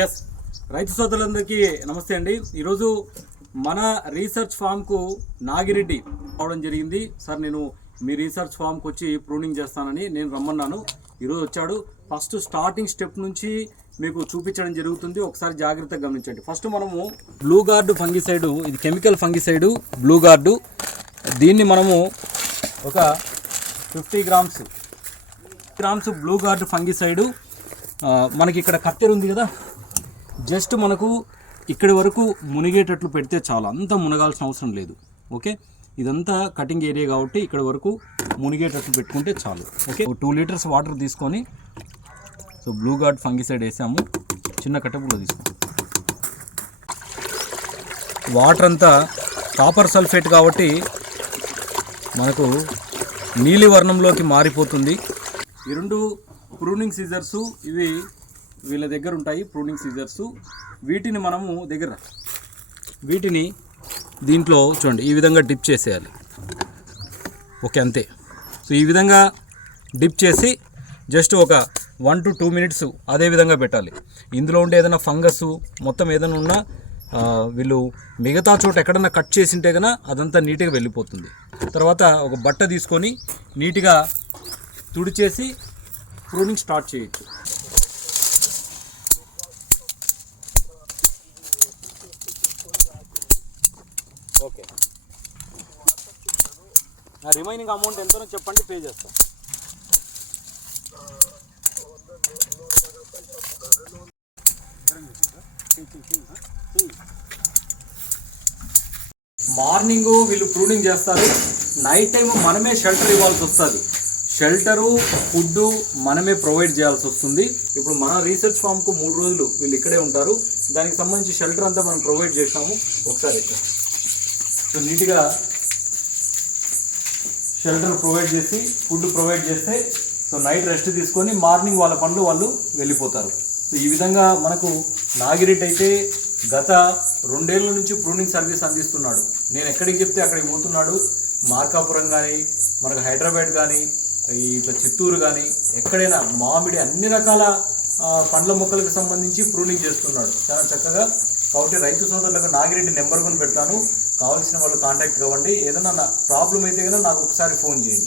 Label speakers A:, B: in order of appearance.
A: Yes రైతు సోదరులందరికీ నమస్తే అండి. ఈరోజు మన రీసెర్చ్ ఫామ్కు నాగిరెడ్డి రావడం జరిగింది. సార్ నేను మీ రీసెర్చ్ ఫామ్కి వచ్చి ప్రూనింగ్ చేస్తానని నేను రమ్మన్నాను. ఈరోజు వచ్చాడు. ఫస్ట్ స్టార్టింగ్ స్టెప్ నుంచి మీకు చూపించడం జరుగుతుంది. ఒకసారి జాగ్రత్తగా గమనించండి. ఫస్ట్ మనము బ్లూ గార్డు ఫంగిసైడు ఇది కెమికల్ ఫంగిసైడు బ్లూ గార్డు. దీన్ని మనము ఒక fifty grams grams blue guard fungicide మనకి ఇక్కడ కత్తెర ఉంది కదా. జస్ట్ మనకు ఇక్కడి వరకు మునిగేటట్లు పెడితే చాలు. అంతా మునగాల్సిన అవసరం లేదు. ఓకే? ఇదంతా కటింగ్ ఏరియా కాబట్టి ఇక్కడ వరకు మునిగేటట్లు పెట్టుకుంటే చాలు. ఓకే? టూ లీటర్స్ వాటర్ తీసుకొని సో బ్లూ గార్డ్ ఫంగిసైడ్ వేసాము. చిన్న కట్టపులో తీసుకుంటాం వాటర్ అంతా కాపర్ సల్ఫేట్ కాబట్టి మనకు నీలి వర్ణంలోకి మారిపోతుంది. ఈ రెండు ప్రూనింగ్ సీజర్సు ఇవి వీళ్ళ దగ్గర ఉంటాయి ప్రూనింగ్ సీజర్సు. వీటిని మనము దగ్గర వీటిని దీంట్లో చూడండి ఈ విధంగా డిప్ చేసేయాలి. ఓకే అంతే. సో ఈ విధంగా డిప్ చేసి జస్ట్ ఒక వన్ టు టూ మినిట్స్ అదే విధంగా పెట్టాలి. ఇందులో ఉండే ఏదైనా ఫంగస్ మొత్తం ఏదైనా ఉన్నా వీళ్ళు మిగతా చోట ఎక్కడన్నా కట్ చేసి ఉంటే అదంతా నీట్గా వెళ్ళిపోతుంది. తర్వాత ఒక బట్ట తీసుకొని నీట్గా తుడిచేసి ప్రూనింగ్ స్టార్ట్ చేయొచ్చు. ఓకే. రిమైనింగ్ అమౌంట్ ఎంతనో చెప్పండి పే చేస్తాం. మార్నింగ్ వీళ్ళు ప్రూనింగ్ చేస్తారు. నైట్ టైం మనమే షెల్టర్ ఇవ్వాల్సి వస్తుంది. షెల్టరు ఫుడ్ మనమే ప్రొవైడ్ చేయాల్సి వస్తుంది. ఇప్పుడు మన రీసెర్చ్ ఫామ్కు మూడు రోజులు వీళ్ళు ఇక్కడే ఉంటారు. దానికి సంబంధించి షెల్టర్ అంతా మనం ప్రొవైడ్ చేసాము ఒకసారి ఇక్కడ. సో నీట్గా షెల్టర్ ప్రొవైడ్ చేసి ఫుడ్ ప్రొవైడ్ చేస్తే సో నైట్ రెస్ట్ తీసుకొని మార్నింగ్ వాళ్ళ పనులు వాళ్ళు వెళ్ళిపోతారు. సో ఈ విధంగా మనకు నాగిరెడ్డి అయితే గత రెండేళ్ళ నుంచి ప్రూనింగ్ సర్వీస్ అందిస్తున్నాడు. నేను ఎక్కడికి చెప్తే అక్కడికి పోతున్నాడు. మార్కాపురం కానీ మనకు హైదరాబాద్ కానీ ఇట్లా చిత్తూరు కానీ ఎక్కడైనా మామిడి అన్ని రకాల పండ్ల మొక్కలకు సంబంధించి ప్రూనింగ్ చేస్తున్నాడు. చాలా చక్కగా. కాబట్టి రైతు సోదరులకు నాగిరెడ్డి నెంబర్ కొని పెడతాను. కావాల్సిన వాళ్ళు కాంటాక్ట్ కావండి. ఏదైనా ప్రాబ్లం అయితే కనుక నాకు ఒకసారి ఫోన్ చేయండి.